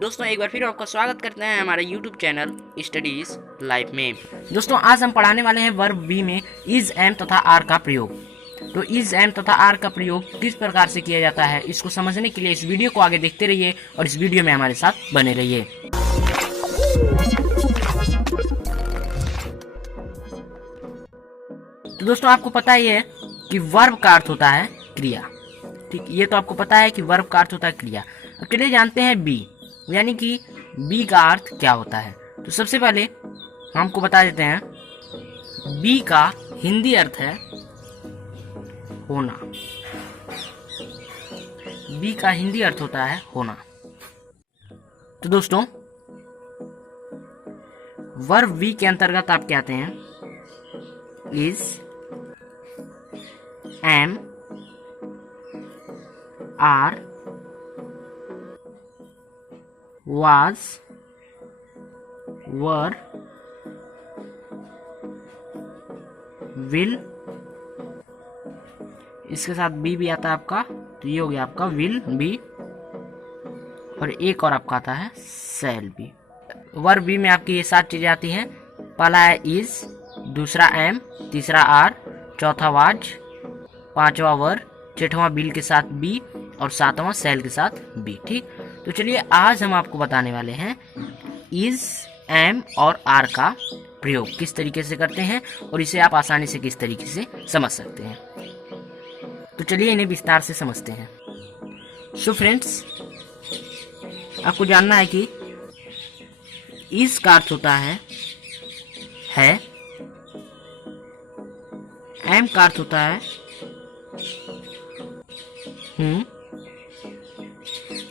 दोस्तों एक बार फिर आपका स्वागत करते हैं हमारे YouTube चैनल स्टडीज लाइफ में। दोस्तों आज हम पढ़ाने वाले हैं वर्ब बी में इज, एम तथा आर का प्रयोग। तो इज, एम तथा आर का प्रयोग किस प्रकार से किया जाता है, इसको समझने के लिए इस वीडियो को आगे देखते रहिए और इस वीडियो में हमारे साथ बने रहिए। तो दोस्तों आपको पता ही है कि वर्ब का अर्थ होता है क्रिया। ठीक, ये तो आपको पता है कि वर्ब का अर्थ होता है क्रिया। अब चलिए जानते हैं बी, यानी कि बी का अर्थ क्या होता है। तो सबसे पहले हमको बता देते हैं, बी का हिंदी अर्थ है होना। बी का हिंदी अर्थ होता है होना। तो दोस्तों वर्ब बी के अंतर्गत आप क्या आते हैं, is, am, are, was, were, will, इसके साथ बी भी आता है आपका, तो ये हो गया आपका विल बी, और एक और आपका आता है शैल बी। वर्ब बी में आपकी ये 7 चीजें आती हैं। पहला है इज, दूसरा एम, तीसरा आर, चौथा वाज, पांचवा वर, छठवां विल के साथ बी और सातवां शैल के साथ बी। ठीक, तो चलिए आज हम आपको बताने वाले हैं इज, एम और आर का प्रयोग किस तरीके से करते हैं और इसे आप आसानी से किस तरीके से समझ सकते हैं। तो चलिए इन्हें विस्तार से समझते हैं। सो फ्रेंड्स, आपको जानना है कि इज का अर्थ होता है एम का अर्थ होता है हूं,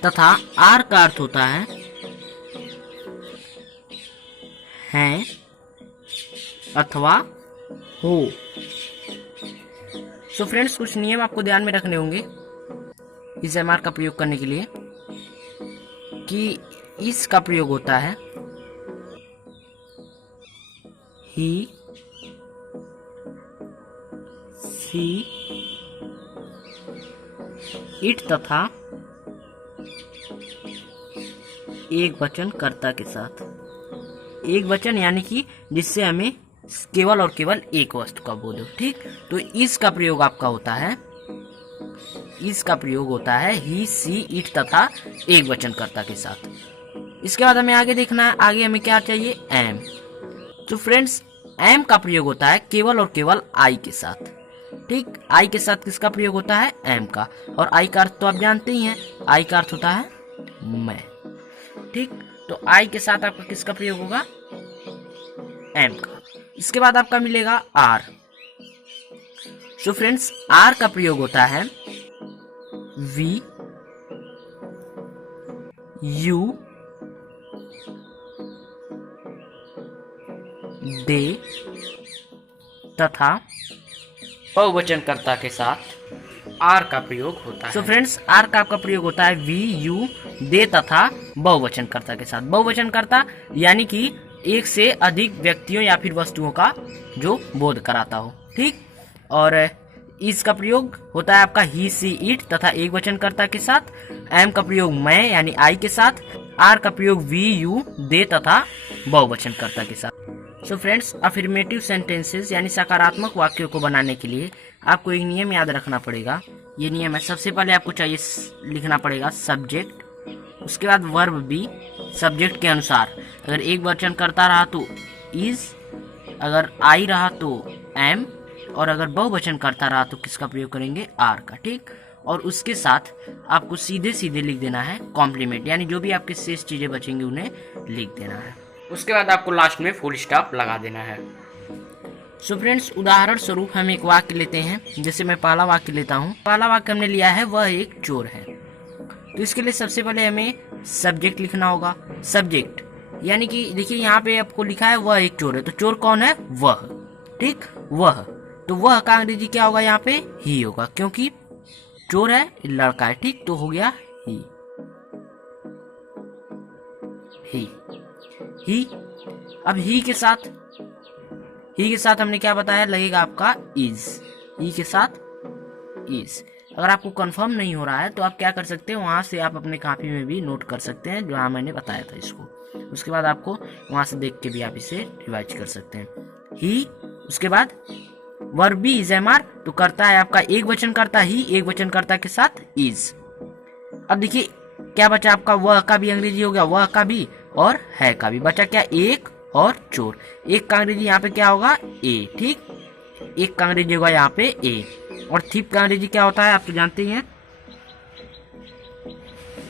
तथा आर का अर्थ होता है हैं अथवा हो। सो फ्रेंड्स, कुछ नियम आपको ध्यान में रखने होंगे इस एम आर का प्रयोग करने के लिए, कि इस का प्रयोग होता है ही, सी, इट तथा एक वचन कर्ता के साथ। एक वचन यानी कि जिससे हमें केवल और केवल एक वस्तु का बोध हो। ठीक, तो इसका प्रयोग आपका होता है, इसका प्रयोग होता है ही, सी, इट तथा एक वचन कर्ता के साथ। इसके बाद हमें आगे देखना है, आगे हमें क्या चाहिए, एम। तो फ्रेंड्स, एम का प्रयोग होता है केवल और केवल आई के साथ। ठीक, आई के साथ किसका प्रयोग होता है, एम का। और आई का अर्थ तो आप जानते ही हैं, आई का अर्थ होता है मैं। ठीक, तो आई के साथ आपका किसका प्रयोग होगा, एम का। इसके बाद आपका मिलेगा आर। सो फ्रेंड्स, आर का प्रयोग होता है वी, यू, दे तथा बहुवचनकर्ता के साथ आर का प्रयोग होता है। सो फ्रेंड्स, आर का आपका प्रयोग होता है वी, यू, दे तथा बहुवचनकर्ता के साथ। बहुवचनकर्ता यानी कि एक से अधिक व्यक्तियों या फिर वस्तुओं का जो बोध कराता हो। ठीक, और इसका प्रयोग होता है आपका ही, सी, इट तथा एक वचनकर्ता के साथ। एम का प्रयोग मैं यानी आई के साथ। आर का प्रयोग वी, यू, दे तथा बहुवचनकर्ता के साथ। सो फ्रेंड्स, अफर्मेटिव सेंटेंसेस यानी सकारात्मक वाक्यों को बनाने के लिए आपको एक नियम याद रखना पड़ेगा। ये नियम है, सबसे पहले आपको चाहिए लिखना पड़ेगा सब्जेक्ट, उसके बाद वर्ब बी सब्जेक्ट के अनुसार। अगर एक वचन करता रहा तो इज, अगर आई रहा तो एम, और अगर बहुवचन करता रहा तो किसका प्रयोग करेंगे, आर का। ठीक, और उसके साथ आपको सीधे सीधे लिख देना है कॉम्प्लीमेंट, यानी जो भी आपके शेष चीजें बचेंगी उन्हें लिख देना है। उसके बाद आपको लास्ट में फुल स्टॉप लगा देना है। सो फ्रेंड्स, उदाहरण स्वरूप हम एक वाक्य लेते हैं। जैसे मैं पहला वाक्य लेता हूँ। पहला वाक्य हमने लिया है वह एक चोर है। तो इसके लिए सबसे पहले हमें सब्जेक्ट लिखना होगा। सब्जेक्ट यानी कि देखिए यहाँ पे आपको लिखा है वह एक चोर है, तो चोर कौन है, वह। ठीक, वह, तो वह का अंग्रेजी क्या होगा, यहाँ पे ही होगा, क्योंकि चोर है, लड़का है। ठीक, तो हो गया ही। ही अब ही के साथ हमने क्या बताया, लगेगा आपका इज। ही के साथ इज। अगर आपको कंफर्म नहीं हो रहा है तो आप क्या कर सकते हैं, वहां से आप अपने कॉपी में भी नोट कर सकते हैं जहाँ मैंने बताया था इसको। उसके बाद आपको वहां से देख के भी आप इसे रिवाइज कर सकते हैं। ही, उसके बाद verb be is am are, तो करता है आपका एक वचन करता ही, एक वचन करता के साथ इज। अब देखिए क्या बचा आपका, वह का भी अंग्रेजी हो गया, वह का भी और है का भी बचा क्या, एक और चोर। एक का अंग्रेजी यहाँ पे क्या होगा, ए, ठीक, एक का अंग्रेजी होगा यहाँ पे ए। और थीप का अंग्रेजी क्या होता है आप तो जानते ही हैं,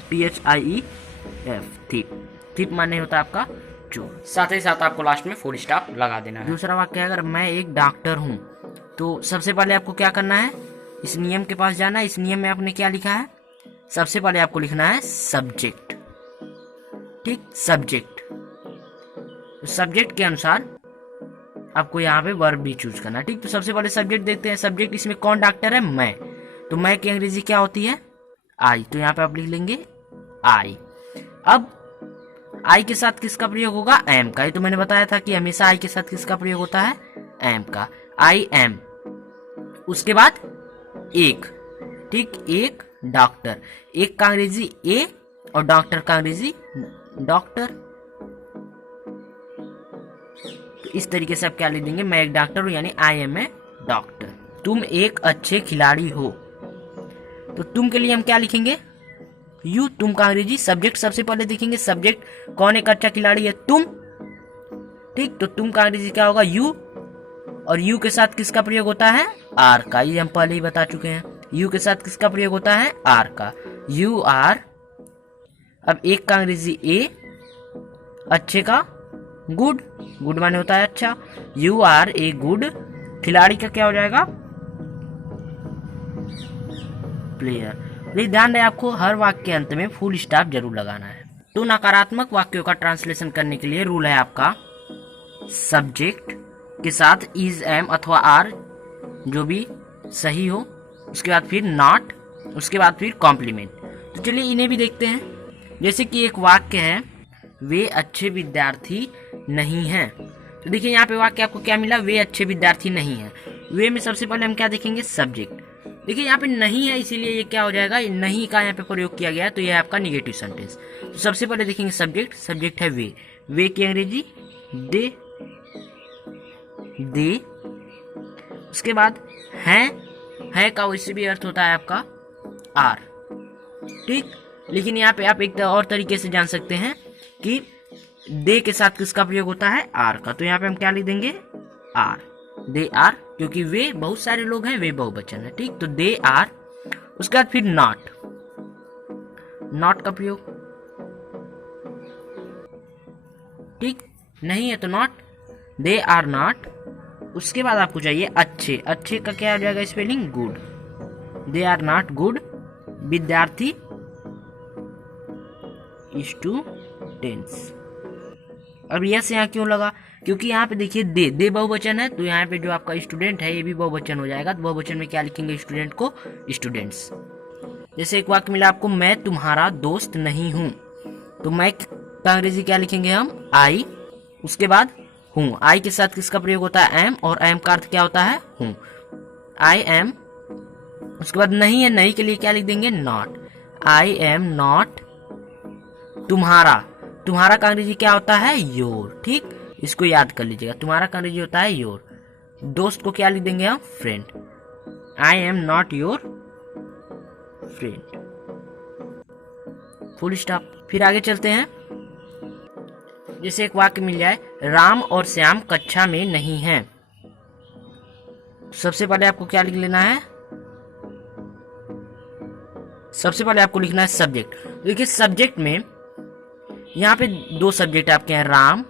THIEF, थीप। थीप माने होता है आपका चोर। साथ ही साथ आपको लास्ट में फुल स्टॉप लगा देना है। दूसरा वाक्य, अगर मैं एक डॉक्टर हूँ, तो सबसे पहले आपको क्या करना है, इस नियम के पास जाना है। इस नियम में आपने क्या लिखा है, सबसे पहले आपको लिखना है सब्जेक्ट, ठीक, सब्जेक्ट। सब्जेक्ट के अनुसार आपको यहाँ पे वर्ब भी चूज करना है, ठीक। तो सबसे पहले सब्जेक्ट देखते हैं। सब्जेक्ट इसमें कौन डॉक्टर है, मैं, तो मैं की अंग्रेजी क्या होती है, आई, तो यहाँ पे आप लिख लेंगे आई। अब आई के साथ किसका प्रयोग होगा, एम का। ये तो मैंने बताया था कि हमेशा आई के साथ किसका प्रयोग होता है, एम का, आई एम। उसके बाद एक, ठीक, एक डॉक्टर, एक का अंग्रेजी ए और डॉक्टर का अंग्रेजी डॉक्टर। तो इस तरीके से आप क्या लिख देंगे, मैं एक डॉक्टर हूं, यानी आई एम ए डॉक्टर। तुम एक अच्छे खिलाड़ी हो, तो तुम के लिए हम क्या लिखेंगे, यू। तुम का अंग्रेजी सब्जेक्ट सबसे पहले देखेंगे, सब्जेक्ट कौन एक अच्छा खिलाड़ी है, तुम, ठीक। तो तुम का अंग्रेजी क्या होगा, यू। और यू के साथ किसका प्रयोग होता है, आर का, ये हम पहले ही बता चुके हैं। यू के साथ किसका प्रयोग होता है, आर का, यू आर। अब एक का अंग्रेजी ए, अच्छे का गुड, गुड माने होता है अच्छा, यू आर ए गुड। खिलाड़ी का क्या हो जाएगा, प्लेयर। प्लीज ध्यान रहे आपको हर वाक्य के अंत में फुल स्टॉप जरूर लगाना है। तो नकारात्मक वाक्यों का ट्रांसलेशन करने के लिए रूल है आपका, सब्जेक्ट के साथ इज, एम अथवा आर, जो भी सही हो, उसके बाद फिर नॉट, उसके बाद फिर कॉम्प्लीमेंट। तो चलिए इन्हें भी देखते हैं। जैसे कि एक वाक्य है, वे अच्छे विद्यार्थी नहीं हैं। तो देखिए यहाँ पे वाक्य आपको क्या मिला, वे अच्छे विद्यार्थी नहीं हैं। वे में सबसे पहले हम क्या देखेंगे, सब्जेक्ट। देखिए यहाँ पे नहीं है, इसीलिए ये क्या हो जाएगा, नहीं का यहाँ पे प्रयोग किया गया है, तो ये है आपका निगेटिव सेंटेंस। तो सबसे पहले देखेंगे सब्जेक्ट, सब्जेक्ट है वे, वे की अंग्रेजी दे, दे। उसके बाद है का वैसे भी अर्थ होता है आपका आर, ठीक। लेकिन यहाँ पे आप एक और तरीके से जान सकते हैं कि दे के साथ किसका प्रयोग होता है, आर का। तो यहाँ पे हम क्या लिख देंगे, आर, दे आर, क्योंकि वे बहुत सारे लोग हैं, वे बहुवचन है, ठीक। तो दे आर। उसके बाद फिर नॉट, नॉट का प्रयोग, ठीक, नहीं है तो नॉट, दे आर नॉट। उसके बाद आपको चाहिए अच्छे, अच्छे का क्या आ जाएगा spelling, good, they are not good. विद्यार्थी, स्टूडेंट्स। अब यस यहाँ क्यों लगा, क्योंकि यहाँ पे देखिए दे बहुवचन है, तो यहाँ पे जो आपका स्टूडेंट है ये भी बहुवचन हो जाएगा। तो बहुवचन में क्या लिखेंगे, स्टूडेंट को स्टूडेंट्स। जैसे एक वाक्य मिला आपको, मैं तुम्हारा दोस्त नहीं हूँ, तो मैं का अंग्रेजी क्या लिखेंगे हम, आई। उसके बाद हूँ, आई के साथ किसका प्रयोग होता है, एम, और एम का अर्थ क्या होता है, हूँ, आई एम। उसके बाद नहीं है, नहीं के लिए क्या लिख देंगे, नॉट, आई एम नॉट तुम्हारा। तुम्हारा का अंग्रेजी क्या होता है, योर, ठीक, इसको याद कर लीजिएगा, तुम्हारा का अंग्रेजी होता है योर। दोस्त को क्या लिख देंगे हम, friend, I am not your friend, full stop. फिर आगे चलते हैं। जैसे एक वाक्य मिल जाए, राम और श्याम कक्षा में नहीं हैं। सबसे पहले आपको क्या लिख लेना है, सबसे पहले आपको लिखना है सब्जेक्ट। देखिए सब्जेक्ट में यहाँ पे दो सब्जेक्ट आपके हैं, राम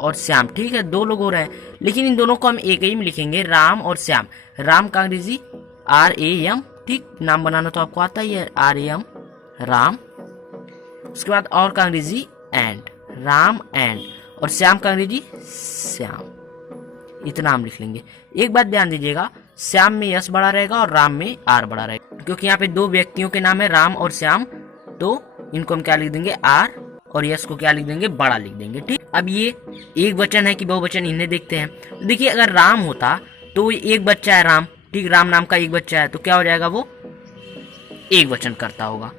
और श्याम, ठीक है, दो लोग हो रहे हैं, लेकिन इन दोनों को हम एक ही में लिखेंगे, राम और श्याम। राम का अंग्रेजी आर ए एम, ठीक, नाम बनाना तो आपको आता ही है, आर ए एम, राम। उसके बाद और का अंग्रेजी एंड, राम एंड। और श्याम का अंग्रेजी श्याम, इतना हम लिख लेंगे। एक बात ध्यान दीजिएगा, श्याम में यस बड़ा रहेगा और राम में आर बड़ा रहेगा, क्योंकि यहाँ पे दो व्यक्तियों के नाम है राम और श्याम, तो इनको हम क्या लिख देंगे, आर, और यस को क्या लिख देंगे, बड़ा लिख देंगे, ठीक। अब ये एक वचन है कि बहुवचन, इन्हें देखते हैं। तो देखिए अगर राम होता तो एक बच्चा है राम, ठीक, राम नाम का एक बच्चा है, तो क्या हो जाएगा वो एक वचन करता होगा।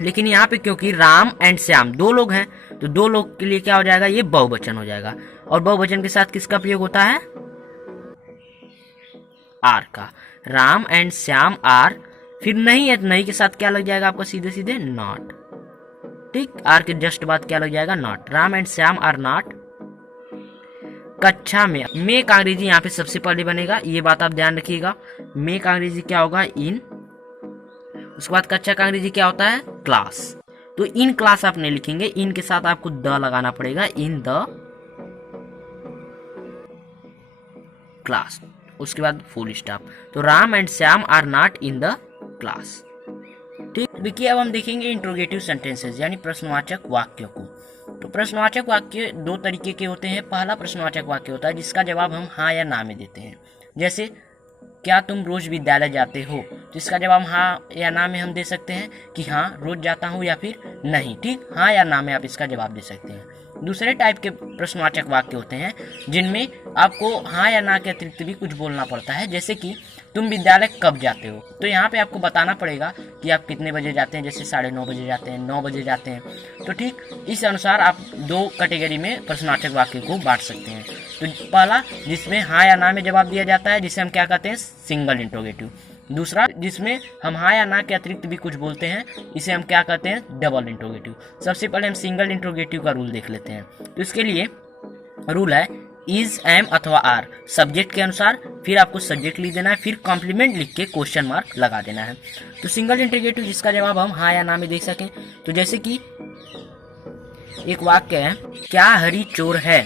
लेकिन यहाँ पे क्योंकि राम एंड श्याम दो लोग हैं, तो दो लोग के लिए क्या हो जाएगा, ये बहुवचन हो जाएगा। और बहुवचन के साथ किसका प्रयोग होता है, आर का। राम एंड श्याम आर, फिर नहीं है तो नहीं के साथ क्या लग जाएगा आपका, सीधे सीधे नॉट। ठीक, आर के जस्ट बाद क्या लग जाएगा, not. Ram and Shyam are not कक्षा में का अंग्रेजी यहाँ पे सबसे पहले बनेगा, ये बात आप ध्यान रखिएगा। में का अंग्रेजी क्या होगा, इन। उसके बाद कक्षा का अंग्रेजी क्या होता है, क्लास। तो इन क्लास आप नहीं लिखेंगे, इन के साथ आपको द लगाना पड़ेगा, इन द क्लास। उसके बाद फुल स्टॉप। तो Ram and Shyam are not in the class. ठीक, देखिए अब हम देखेंगे इंट्रोगेटिव सेंटेंसेस यानी प्रश्नवाचक वाक्यों को। तो प्रश्नवाचक वाक्य दो तरीके के होते हैं। पहला प्रश्नवाचक वाक्य होता है जिसका जवाब हम हाँ या ना में देते हैं। जैसे क्या तुम रोज विद्यालय जाते हो, तो इसका जवाब हाँ या ना में हम दे सकते हैं कि हाँ रोज जाता हूँ या फिर नहीं। ठीक, हाँ या ना में आप इसका जवाब दे सकते हैं। दूसरे टाइप के प्रश्नवाचक वाक्य होते हैं जिनमें आपको हाँ या ना के अतिरिक्त भी कुछ बोलना पड़ता है। जैसे कि तुम विद्यालय कब जाते हो, तो यहाँ पे आपको बताना पड़ेगा कि आप कितने बजे जाते हैं। जैसे 9:30 बजे जाते हैं, 9 बजे जाते हैं। तो ठीक इस अनुसार आप दो कैटेगरी में प्रश्नवाचक वाक्य को बांट सकते हैं। तो पहला जिसमें हाँ या ना में जवाब दिया जाता है, जिसे हम क्या कहते हैं, सिंगल इंट्रोगेटिव। दूसरा जिसमें हम हाँ या ना के अतिरिक्त भी कुछ बोलते हैं, इसे हम क्या कहते हैं, डबल इंट्रोगेटिव। सबसे पहले हम सिंगल इंट्रोगेटिव का रूल देख लेते हैं। तो इसके लिए रूल है इज, एम अथवा आर सब्जेक्ट के अनुसार, फिर आपको सब्जेक्ट लिख देना है, फिर कॉम्प्लीमेंट लिख के क्वेश्चन मार्क लगा देना है। तो सिंगल इंट्रोगेटिव जिसका जवाब हम हाँ या ना में दे सकें, तो जैसे कि एक वाक्य है, क्या हरी चोर है।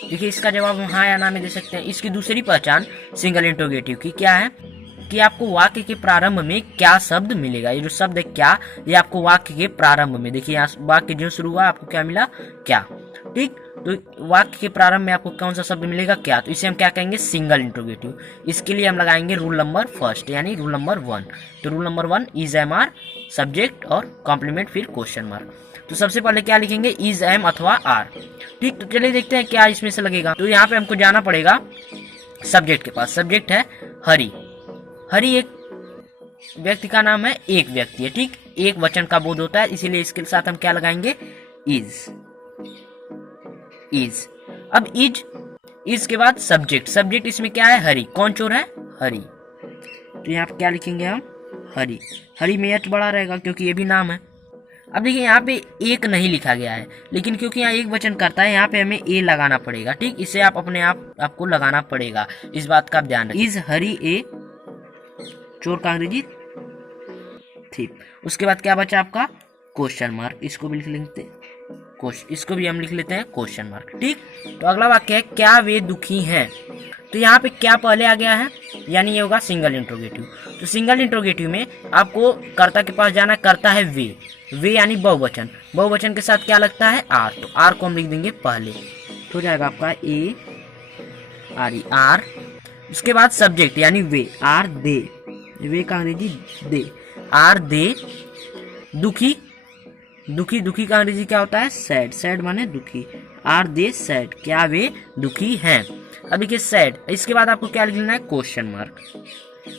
देखिए इसका जवाब हम हाँ या ना में दे सकते हैं। इसकी दूसरी पहचान सिंगल इंट्रोगेटिव की क्या है कि आपको वाक्य के प्रारंभ में क्या शब्द मिलेगा। ये जो शब्द है क्या, ये आपको वाक्य के प्रारंभ में, देखिए यहाँ वाक्य जो शुरू हुआ आपको क्या मिला, क्या। ठीक, तो वाक्य के प्रारंभ में आपको कौन सा शब्द मिलेगा, क्या। तो इसे हम क्या कहेंगे, सिंगल इंट्रोगेटिव। इसके लिए हम लगाएंगे रूल नंबर फर्स्ट यानी रूल नंबर 1। तो rule number 1 is, am, are subject और कॉम्प्लीमेंट फिर क्वेश्चन मार्क। तो सबसे पहले क्या लिखेंगे, इज, एम अथवा आर। ठीक, तो चलिए देखते हैं क्या इसमें से लगेगा। तो यहाँ पे हमको जाना पड़ेगा सब्जेक्ट के पास। सब्जेक्ट है हरी। हरी एक व्यक्ति का नाम है, एक व्यक्ति है। ठीक, एक वचन का बोध होता है, इसीलिए इसके साथ हम क्या लगाएंगे, इज। इज, अब इज के बाद सब्जेक्ट। सब्जेक्ट इसमें क्या है, हरी। कौन चोर है, हरी। तो यहाँ पे क्या लिखेंगे हम, हरी। हरी में एच बड़ा रहेगा क्योंकि ये भी नाम है। अब देखिए यहाँ पे एक नहीं लिखा गया है, लेकिन क्योंकि यहाँ एक वचन करता है, यहाँ पे हमें ए लगाना पड़ेगा। ठीक, इसे आप अपने आप आपको लगाना पड़ेगा, इस बात का आप ध्यान रखिए। इज हरी ए, चोर का अंग्रेजी थीप। उसके बाद क्या बचा आपका, क्वेश्चन मार्क। इसको भी लिख लेते हैं, इसको भी हम लिख लेते हैं क्वेश्चन मार्क। ठीक, तो अगला वाक्य है, क्या वे दुखी हैं। तो यहाँ पे क्या पहले आ गया है, यानी ये होगा सिंगल इंट्रोगेटिव। तो सिंगल इंट्रोगेटिव में आपको कर्ता के पास जाना, करता है वे। वे यानी बहुवचन। बहुवचन के साथ क्या लगता है, आर। तो आर को हम लिख देंगे पहले, तो हो जाएगा आपका ए आर ई, आर। उसके बाद सब्जेक्ट यानी वे, आर दे। वे का अंग्रेजी दे, आर दे दुखी। दुखी, दुखी का अंग्रेजी क्या होता है, सैड। सैड माने दुखी, आर दे सैड, क्या वे दुखी हैं। अब देखिए सैड, इसके बाद आपको क्या लिखना है, क्वेश्चन मार्क।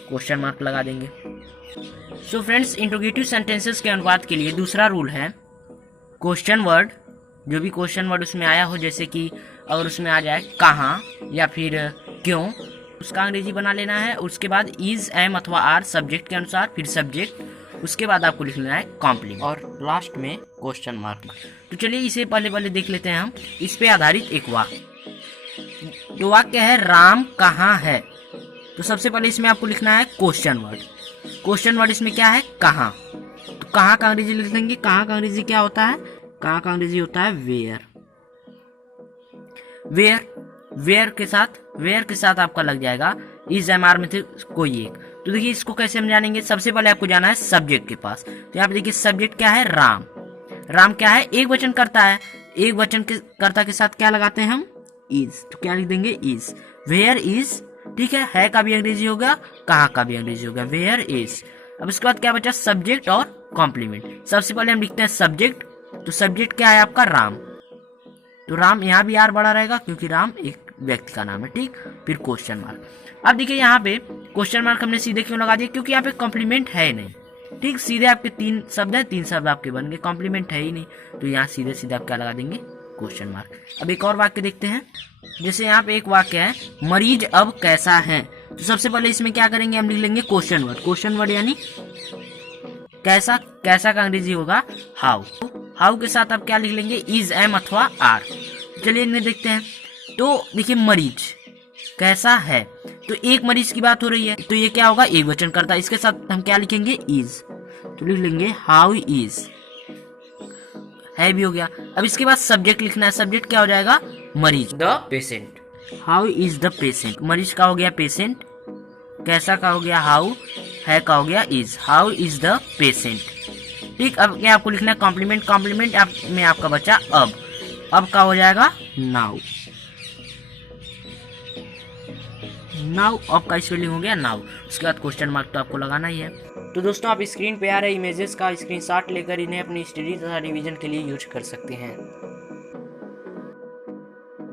क्वेश्चन मार्क लगा देंगे। सो फ्रेंड्स, इंट्रोगेटिव सेंटेंसेस के अनुवाद के लिए दूसरा रूल है, क्वेश्चन वर्ड, जो भी क्वेश्चन वर्ड उसमें आया हो, जैसे कि अगर उसमें आ जाए कहाँ या फिर क्यों, उसका अंग्रेजी बना लेना है। उसके बाद इज, एम अथवा आर सब्जेक्ट के अनुसार, फिर सब्जेक्ट। उसके बाद आपको लिखना है कॉम्प्लीमेंट और लास्ट में क्वेश्चन मार्क। तो चलिए इसे पहले देख लेते हैं हम। इस पे आधारित एक वाक्य, तो वाक्य है, राम कहाँ है। तो सबसे पहले इसमें आपको लिखना है क्वेश्चन वर्ड। क्वेश्चन वर्ड इसमें क्या है, कहाँ। तो कहाँ का अंग्रेजी लिख देंगे। कहाँ का अंग्रेजी क्या होता है, कहाँ का अंग्रेजी होता है वेयर। वेयर के साथ आपका लग जाएगा इज, एम, आर में से कोई एक। तो देखिए इसको कैसे हम जानेंगे, सबसे पहले आपको जाना है सब्जेक्ट के पास। तो यहाँ पे देखिए सब्जेक्ट क्या है, राम। राम क्या है, एक वचन करता है। एक वचन के कर्ता के साथ क्या लगाते हैं हम, इज। तो क्या लिख देंगे, इज। वेयर इज, ठीक है का भी अंग्रेजी होगा, कहाँ का भी अंग्रेजी होगा, वेयर इज। अब इसके बाद क्या बचा, सब्जेक्ट और कॉम्प्लीमेंट। सबसे पहले हम लिखते हैं सब्जेक्ट। तो सब्जेक्ट क्या है आपका, राम। तो राम यहाँ भी आर बड़ा रहेगा क्योंकि राम एक व्यक्ति का नाम है। ठीक, फिर क्वेश्चन मार्क। अब देखिए यहाँ पे क्वेश्चन मार्क हमने सीधे क्यों लगा दिया, क्योंकि यहाँ पे कॉम्प्लीमेंट है नहीं। ठीक, सीधे आपके 3 शब्द है, 3 शब्द आपके बन गए, कॉम्प्लीमेंट है ही नहीं, तो यहाँ सीधे सीधे आप क्या लगा देंगे, क्वेश्चन मार्क। अब एक और वाक्य देखते हैं। जैसे यहाँ पे एक वाक्य है, मरीज अब कैसा है, तो सबसे पहले इसमें क्या करेंगे, हम लिख लेंगे क्वेश्चन वर्ड। क्वेश्चन वर्ड यानी कैसा, कैसा का अंग्रेजी होगा हाउ। हाउ के साथ आप क्या लिख लेंगे, इज, एम अथवा आर। चलिए इन्हें देखते हैं। तो देखिए मरीज कैसा है, तो एक मरीज की बात हो रही है, तो ये क्या होगा, एक वचन करता है। इसके साथ हम क्या लिखेंगे, इज, तो लिख लेंगे हाउ इज, है भी हो गया। अब इसके बाद सब्जेक्ट लिखना है। सब्जेक्ट क्या हो जाएगा, मरीज, the patient. How is the patient, मरीज का हो गया पेशेंट, कैसा का हो गया हाउ, है का हो गया is, how is the patient. ठीक, अब क्या आपको लिखना है, कॉम्प्लीमेंट। कॉम्प्लीमेंट में आपका बचा अब का हो जाएगा नाउ। नाउ अब का स्पेलिंग हो गया नाउ। उसके बाद क्वेश्चन मार्क तो आपको लगाना ही है। तो दोस्तों आप स्क्रीन पे आ रहे इमेजेस का स्क्रीनशॉट लेकर इन्हें अपनी स्टडी तथा रिवीजन के लिए यूज कर सकते हैं,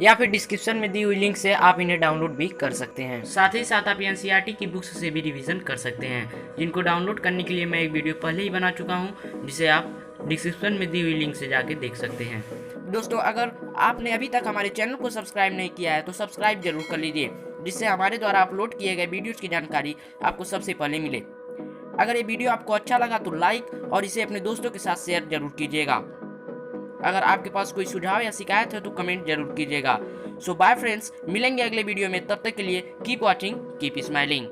या फिर डिस्क्रिप्शन में दी हुई लिंक से आप इन्हें डाउनलोड भी कर सकते हैं। साथ ही साथ आप एनसीईआरटी की बुक्स से भी रिवीजन कर सकते हैं, जिनको डाउनलोड करने के लिए मैं एक वीडियो पहले ही बना चुका हूं, जिसे आप डिस्क्रिप्शन में दी हुई लिंक से जाके देख सकते हैं। दोस्तों अगर आपने अभी तक हमारे चैनल को सब्सक्राइब नहीं किया है तो सब्सक्राइब जरूर कर लीजिए, जिससे हमारे द्वारा अपलोड किए गए वीडियोज़ की जानकारी आपको सबसे पहले मिले। अगर ये वीडियो आपको अच्छा लगा तो लाइक और इसे अपने दोस्तों के साथ शेयर जरूर कीजिएगा। अगर आपके पास कोई सुझाव या शिकायत है तो कमेंट जरूर कीजिएगा। सो बाय फ्रेंड्स, मिलेंगे अगले वीडियो में, तब तक के लिए कीप वॉचिंग, कीप स्माइलिंग।